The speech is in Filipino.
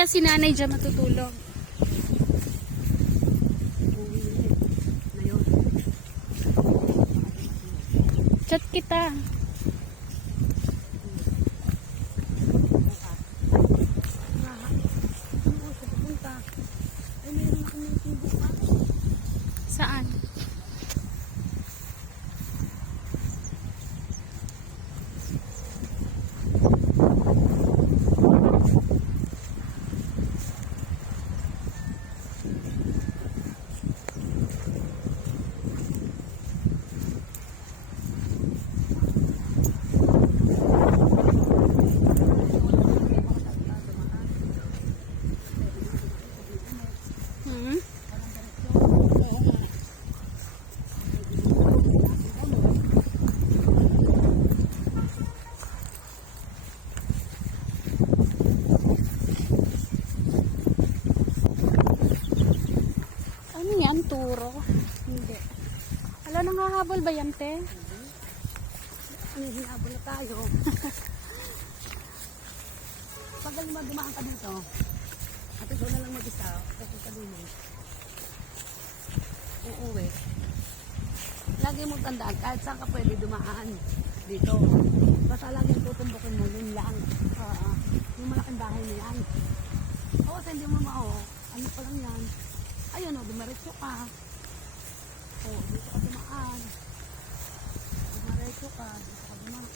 kaya si nanay dyan matutulog? Chat kita. Saan? Ano yan? Turo? Hindi. Ala, nangahabol ba yan, te? Ano, hinahabol na tayo. Pag dumaan ka dito, at ito na lang mag-isa, kasi ka din uuwi. Lagi mong tandaan, kahit saan ka pwede dumaan dito. Basta lang yung tutumbukin mo, yun lang. Yung malaking bahay na yan. Oo, hindi mo ano pa lang yan. Ayun o, dumaritso ka. Oo, dito ka